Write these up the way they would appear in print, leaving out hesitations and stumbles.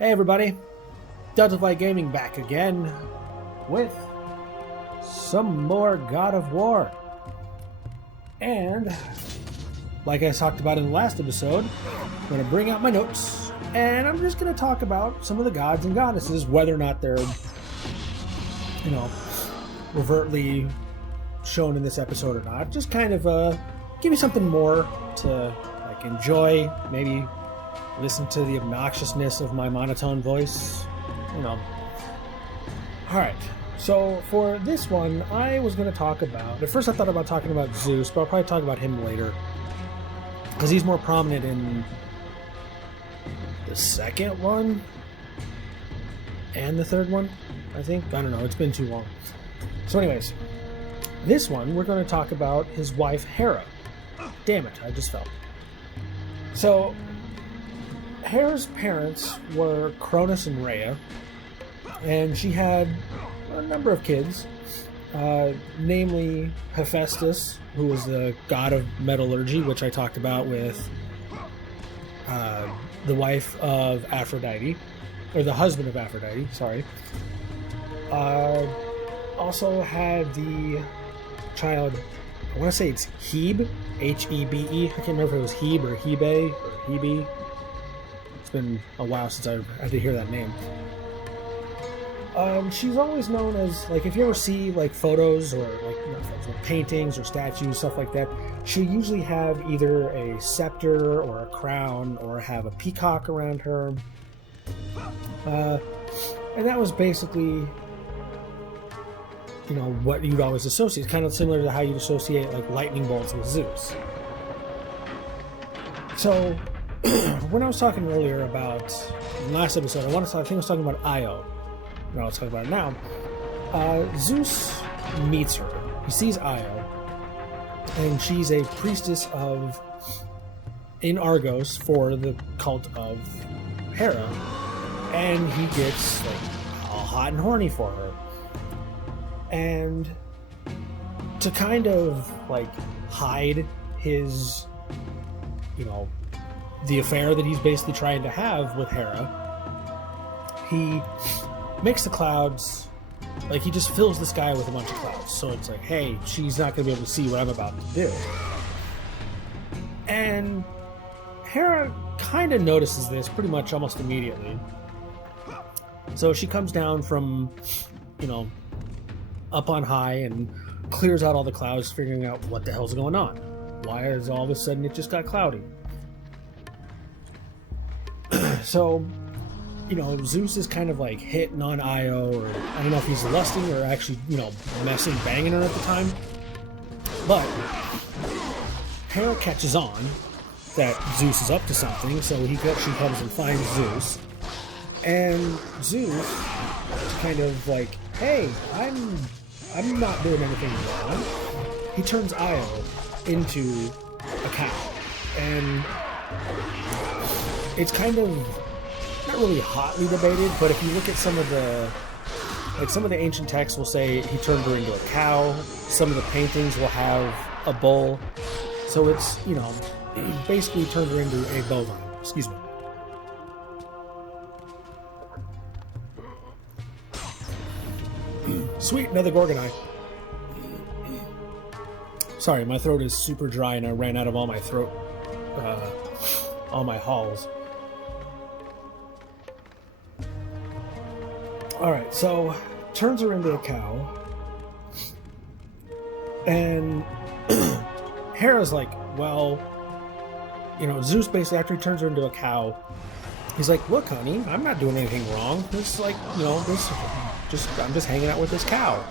Hey everybody, Delta Gaming back again with some more God of War. And like I talked about in the last episode, I'm going to bring out my notes and I'm just going to talk about some of the gods and goddesses, whether or not they're, overtly shown in this episode or not. Just kind of give you something more to enjoy, maybe listen to the obnoxiousness of my monotone voice, Alright, so for this one, I was going to talk about... At first I thought about talking about Zeus, but I'll probably talk about him later. Because he's more prominent in the second one and the third one, I think. I don't know, it's been too long. So anyways, this one, we're going to talk about his wife, Hera. Damn it, I just fell. So, Hera's parents were Cronus and Rhea, and she had a number of kids, namely Hephaestus, who was the god of metallurgy, which I talked about with the wife of Aphrodite, or the husband of Aphrodite, sorry. Also had the child, I want to say it's Hebe, H-E-B-E. I can't remember if it was Hebe or Hebe or Hebe. It's been a while since I had to hear that name. She's always known as, if you ever see, photos or, not photos, paintings or statues, stuff like that, she'll usually have either a scepter or a crown or have a peacock around her. And that was basically, what you'd always associate. Kind of similar to how you'd associate, lightning bolts with Zeus. So, when I was talking earlier about the last episode, I think I was talking about Io. No, let's talk about it now. Zeus meets her. He sees Io, and she's a priestess in Argos for the cult of Hera, and he gets all hot and horny for her. And to kind of hide his, the affair that he's basically trying to have with Hera, he makes the clouds, he just fills the sky with a bunch of clouds. So it's hey, she's not going to be able to see what I'm about to do. And Hera kind of notices this pretty much almost immediately. So she comes down from, up on high and clears out all the clouds, figuring out what the hell's going on. Why is all of a sudden it just got cloudy? So, Zeus is kind of hitting on Io, or I don't know if he's lusting or actually, banging her at the time. But Hera catches on that Zeus is up to something, so she comes and finds Zeus. And Zeus kind of hey, I'm not doing anything wrong. He turns Io into a cow. And it's kind of not really hotly debated, but if you look at some of the ancient texts will say he turned her into a cow. Some of the paintings will have a bull. So it's, basically turned her into a bovine. Excuse me. Sweet, another Gorgonite. Sorry, my throat is super dry and I ran out of all my all my halls. Alright, so turns her into a cow. And Hera's well, Zeus basically, after he turns her into a cow, he's look, honey, I'm not doing anything wrong. It's I'm just hanging out with this cow.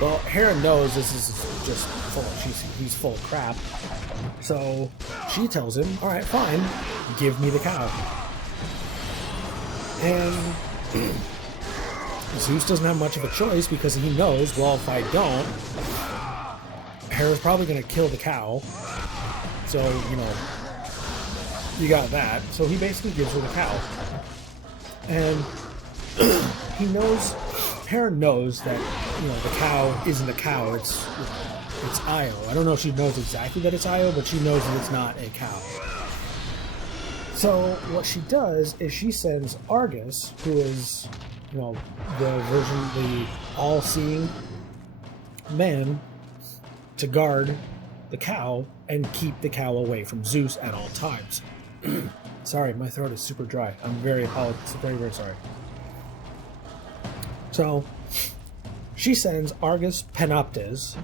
Well, Hera knows this is just he's full of crap. So she tells him, alright, fine, give me the cow. And Zeus doesn't have much of a choice because he knows, well, if I don't, Hera's probably going to kill the cow. So, you got that. So he basically gives her the cow. And Hera knows that, the cow isn't a cow, it's Io. I don't know if she knows exactly that it's Io, but she knows that it's not a cow. So what she does is she sends Argus, who is, the all-seeing man, to guard the cow and keep the cow away from Zeus at all times. Sorry, my throat is super dry. I'm very very sorry. So she sends Argus Panoptes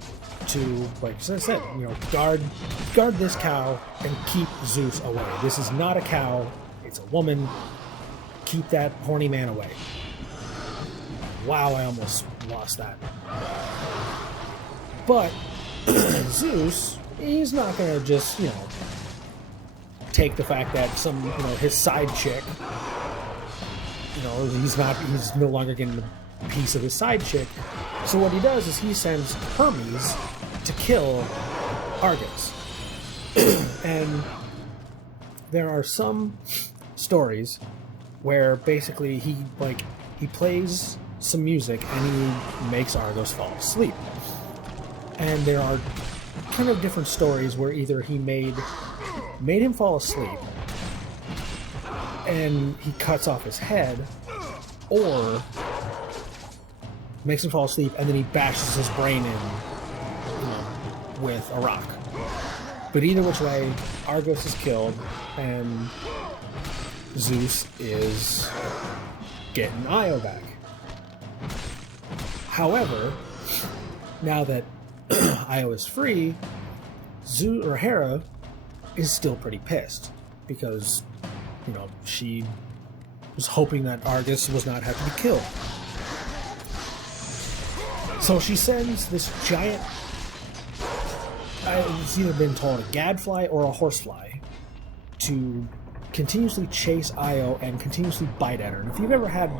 to, like I said, guard this cow and keep Zeus away. This is not a cow, it's a woman. Keep that horny man away. Wow, I almost lost that. But Zeus, he's not gonna just, take the fact that his side chick, he's no longer getting a piece of his side chick. So what he does is he sends Hermes to kill Argus. And there are some stories where basically he plays some music and he makes Argus fall asleep. And there are kind of different stories where either he made him fall asleep and he cuts off his head, or makes him fall asleep and then he bashes his brain in, with a rock. But either which way, Argus is killed and Zeus is getting Io back. However, now that Io is free, Hera is still pretty pissed because, she was hoping that Argus was not have to be killed. So she sends this giant, it's either been called a gadfly or a horsefly, to continuously chase Io and continuously bite at her. And if you've ever had,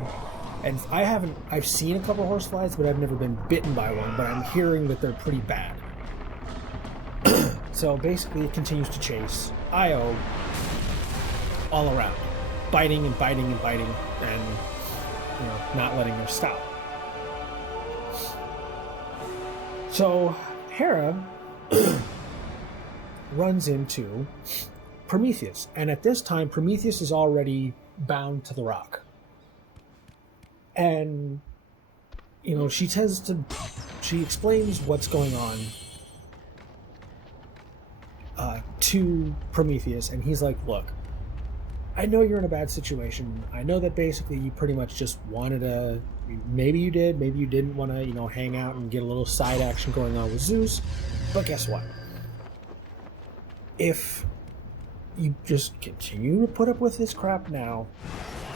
and I've seen a couple of horseflies, but I've never been bitten by one, but I'm hearing that they're pretty bad. So basically it continues to chase Io all around, biting and biting and biting, and not letting her stop. So Hera runs into Prometheus, and at this time Prometheus is already bound to the rock. And she explains what's going on to Prometheus, and he's like, look, I know you're in a bad situation. I know that basically you pretty much just wanted to, maybe you did, maybe you didn't want to, hang out and get a little side action going on with Zeus, but guess what? If you just continue to put up with this crap now,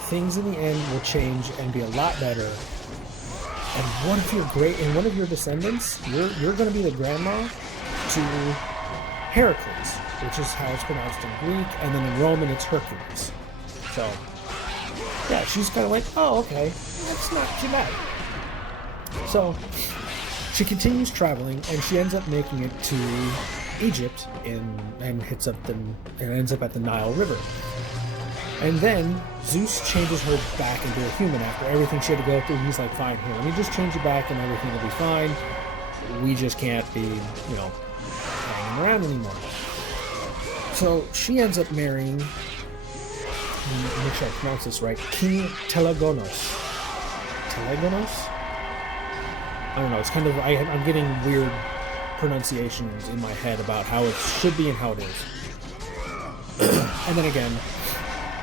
things in the end will change and be a lot better. And one of your descendants, you're going to be the grandma to Heracles, which is how it's pronounced in Greek, and then in Roman it's Hercules. So, yeah, she's kind of like, oh, okay, that's not too bad. So, she continues traveling, and she ends up making it to Egypt, and ends up at the Nile River. And then Zeus changes her back into a human after everything she had to go through. He's like, fine, here, let me just change you back and everything will be fine. We just can't be, hanging around anymore. So she ends up marrying, make sure I pronounce this right, King Telegonos. Telegonos? I don't know, it's kind of, I'm getting weird pronunciations in my head about how it should be and how it is. And then again,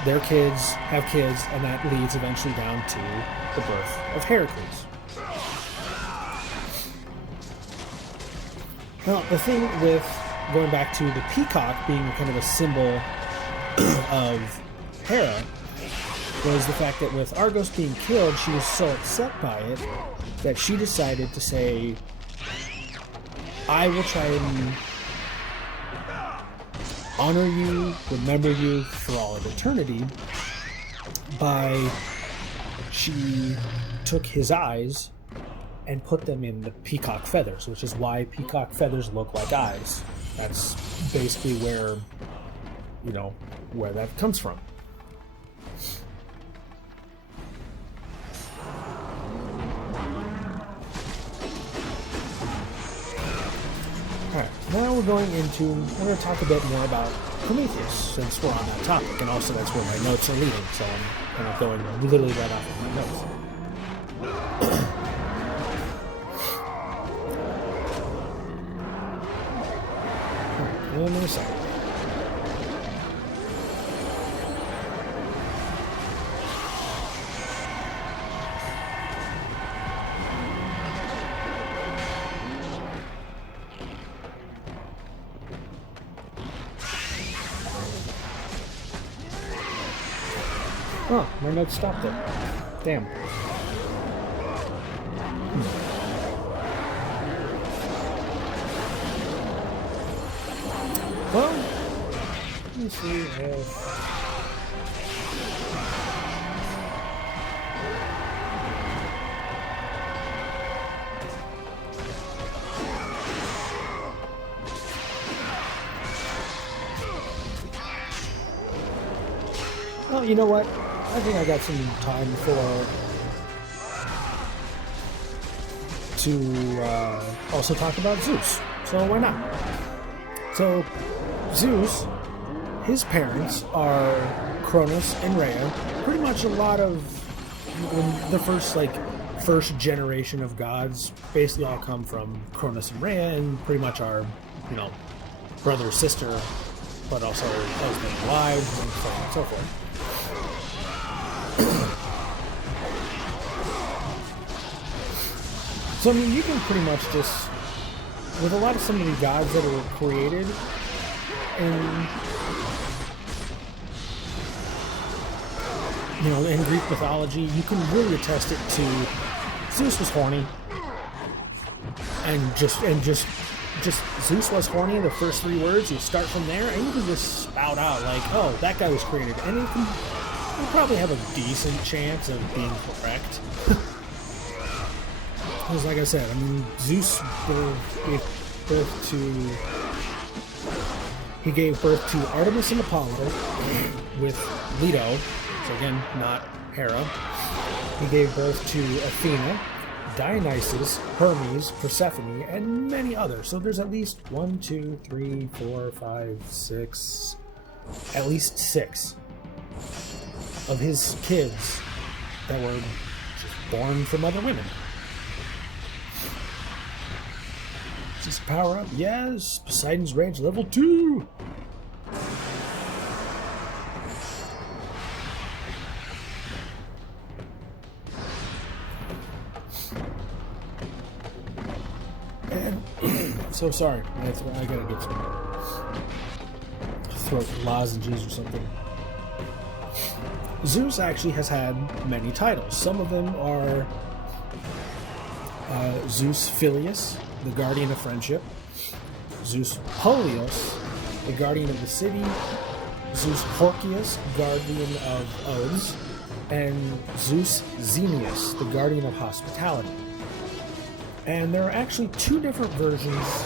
their kids have kids, and that leads eventually down to the birth of Heracles. Now, the thing with going back to the peacock being kind of a symbol of Hera was the fact that with Argos being killed, she was so upset by it that she decided to say, I will try and honor you, remember you for all of eternity, she took his eyes and put them in the peacock feathers, which is why peacock feathers look like eyes. That's basically where that comes from. Alright, now we're going to talk a bit more about Prometheus, since we're on that topic, and also that's where my notes are leading, so I'm kind of going literally right off of my notes. In a second. Oh, my notes stopped there. Damn. Well, let me see if... Well, you know what? I think I got some time to also talk about Zeus. So why not? So Zeus, his parents are Kronos and Rhea. Pretty much a lot of the first generation of gods basically all come from Kronos and Rhea, and pretty much are, brother sister, but also husband and wives, and so on and so forth. So, I mean, you can pretty much just, with a lot of some of the gods that were created in Greek mythology, you can really attest it to Zeus was horny, and just Zeus was horny. The first 3 words, you start from there, and you can just spout out like, oh, that guy was created, and you'll probably have a decent chance of being correct. Because, like I said, I mean, Zeus gave birth to Artemis and Apollo with Leto, so again, not Hera. He gave birth to Athena, Dionysus, Hermes, Persephone, and many others. So there's at least 1, 2, 3, 4, 5, 6, at least 6 of his kids that were just born from other women. Is this a power-up? Yes! Poseidon's Rage level 2! And so sorry, I gotta get some throat lozenges or something. Zeus actually has had many titles. Some of them are Zeus Filius, the guardian of friendship, Zeus Polios, the guardian of the city, Zeus Porcius, guardian of oaths, and Zeus Xenius, the guardian of hospitality. And there are actually 2 different versions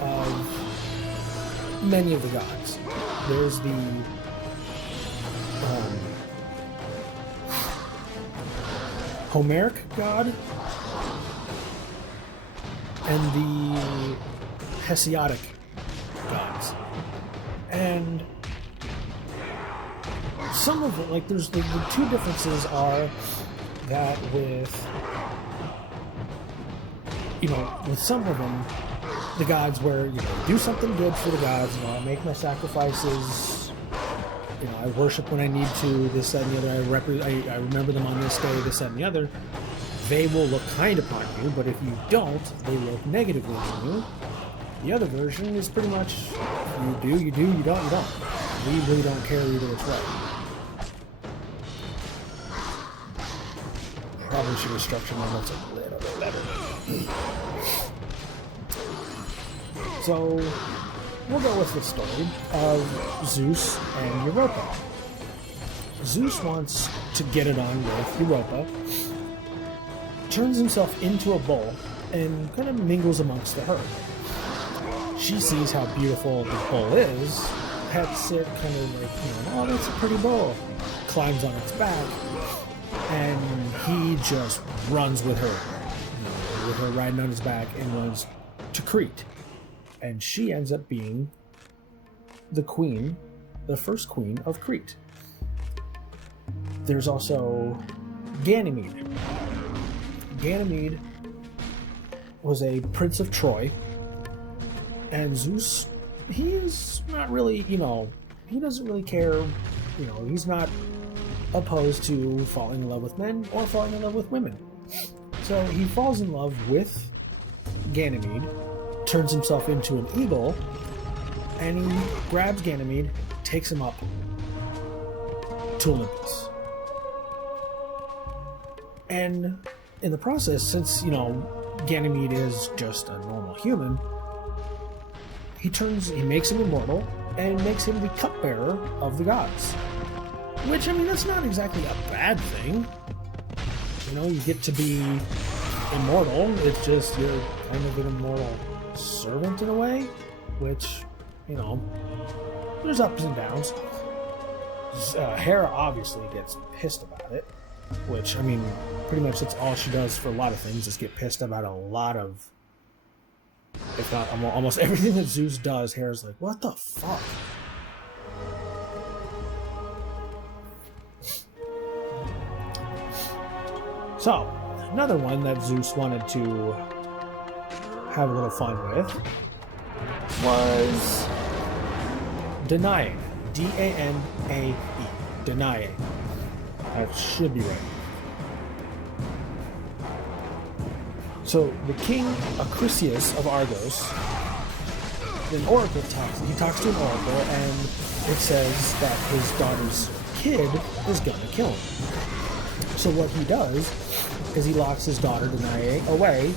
of many of the gods. There's the Homeric god and the Hesiodic gods. And some of it, like, there's the 2 differences are that with some of them, the gods where, do something good for the gods, I make my sacrifices, I worship when I need to, this, that, and the other, I remember them on this day, this, that, and the other. They will look kind upon you, but if you don't, they look negatively on you. The other version is pretty much, you do, you don't. We really don't care either which way. Probably should have structured my notes a little bit better. So, we'll go with the story of Zeus and Europa. Zeus wants to get it on with Europa, turns himself into a bull, and kind of mingles amongst the herd. She sees how beautiful the bull is, pets it, kind of like, oh, that's a pretty bull, climbs on its back, and he just runs with her riding on his back, and runs to Crete. And she ends up being the queen, the first queen of Crete. There's also Ganymede. Ganymede was a prince of Troy, and Zeus, he is not really, he doesn't really care, he's not opposed to falling in love with men or falling in love with women. So he falls in love with Ganymede, turns himself into an eagle, and he grabs Ganymede, takes him up to Olympus. And in the process, since, Ganymede is just a normal human, he makes him immortal and makes him the cupbearer of the gods. Which, that's not exactly a bad thing. You get to be immortal, it's just you're kind of an immortal servant in a way, which, there's ups and downs. Hera obviously gets pissed about it, which, pretty much that's all she does for a lot of things, is get pissed about a lot of, if not almost everything that Zeus does. Hera's like, what the fuck? So, another one that Zeus wanted to have a little fun with was Danae. Danae. Danae. That should be right. So, the king Acrisius of Argos, an oracle talks to an oracle, and it says that his daughter's kid is gonna kill him. So what he does is he locks his daughter Danae away,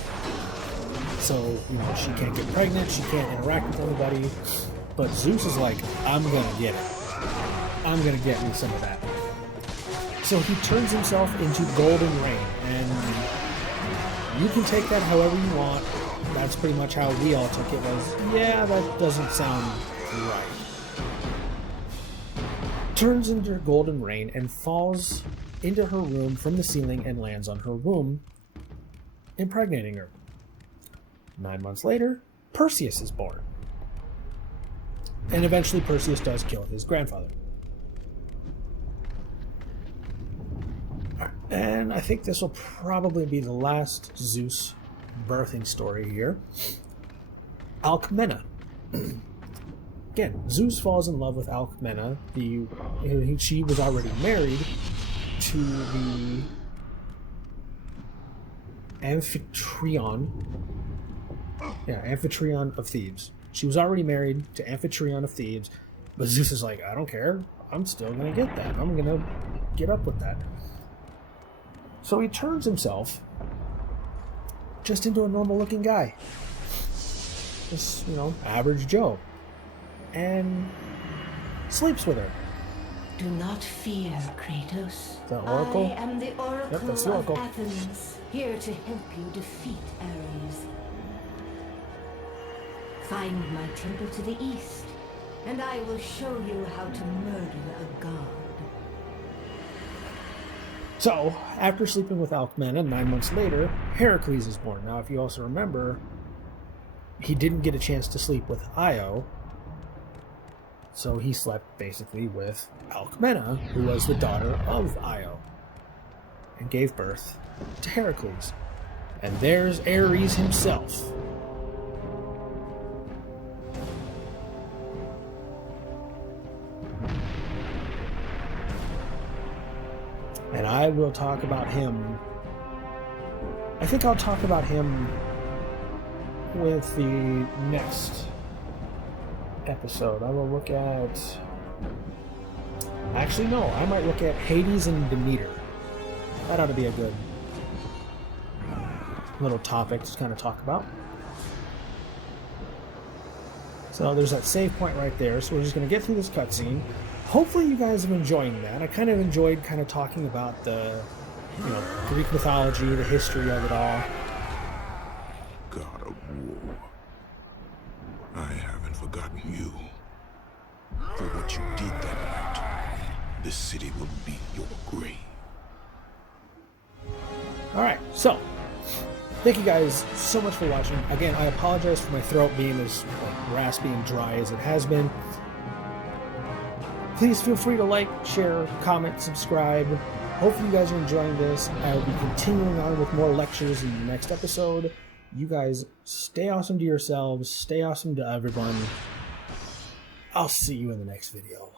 so she can't get pregnant, she can't interact with anybody. But Zeus is like, I'm gonna get it. I'm gonna get me some of that. So he turns himself into golden rain, and you can take that however you want. That's pretty much how we all took it, was, yeah, that doesn't sound right. Turns into golden rain and falls into her room from the ceiling and lands on her womb, impregnating her. 9 months later, Perseus is born. And eventually Perseus does kill his grandfather. And I think this will probably be the last Zeus birthing story here. Alcmena. Again, Zeus falls in love with Alcmena. She was already married to the Amphitryon. Yeah, Amphitryon of Thebes. She was already married to Amphitryon of Thebes, but Zeus is like, I don't care. I'm still going to get that. I'm going to get up with that. So he turns himself just into a normal-looking guy. Just, average Joe. And sleeps with her. Do not fear, Kratos. The Oracle? I am the Oracle, yep, that's the Oracle of Athens, here to help you defeat Ares. Find my temple to the east, and I will show you how to murder a god. So, after sleeping with Alcmena, 9 months later, Heracles is born. Now, if you also remember, he didn't get a chance to sleep with Io, so he slept basically with Alcmena, who was the daughter of Io, and gave birth to Heracles. And there's Ares himself. And I will talk about him. I think I'll talk about him with the next episode. I will look at... Actually, no. I might look at Hades and Demeter. That ought to be a good little topic to kind of talk about. So there's that save point right there. So we're just going to get through this cutscene. Hopefully you guys are enjoying that. I kind of enjoyed kind of talking about the, Greek mythology, the history of it all. God of war, I haven't forgotten you. For what you did that night, this city will be your grave. Alright, so, thank you guys so much for watching. Again, I apologize for my throat being as raspy and dry as it has been. Please feel free to like, share, comment, subscribe. Hopefully you guys are enjoying this. I will be continuing on with more lectures in the next episode. You guys stay awesome to yourselves. Stay awesome to everyone. I'll see you in the next video.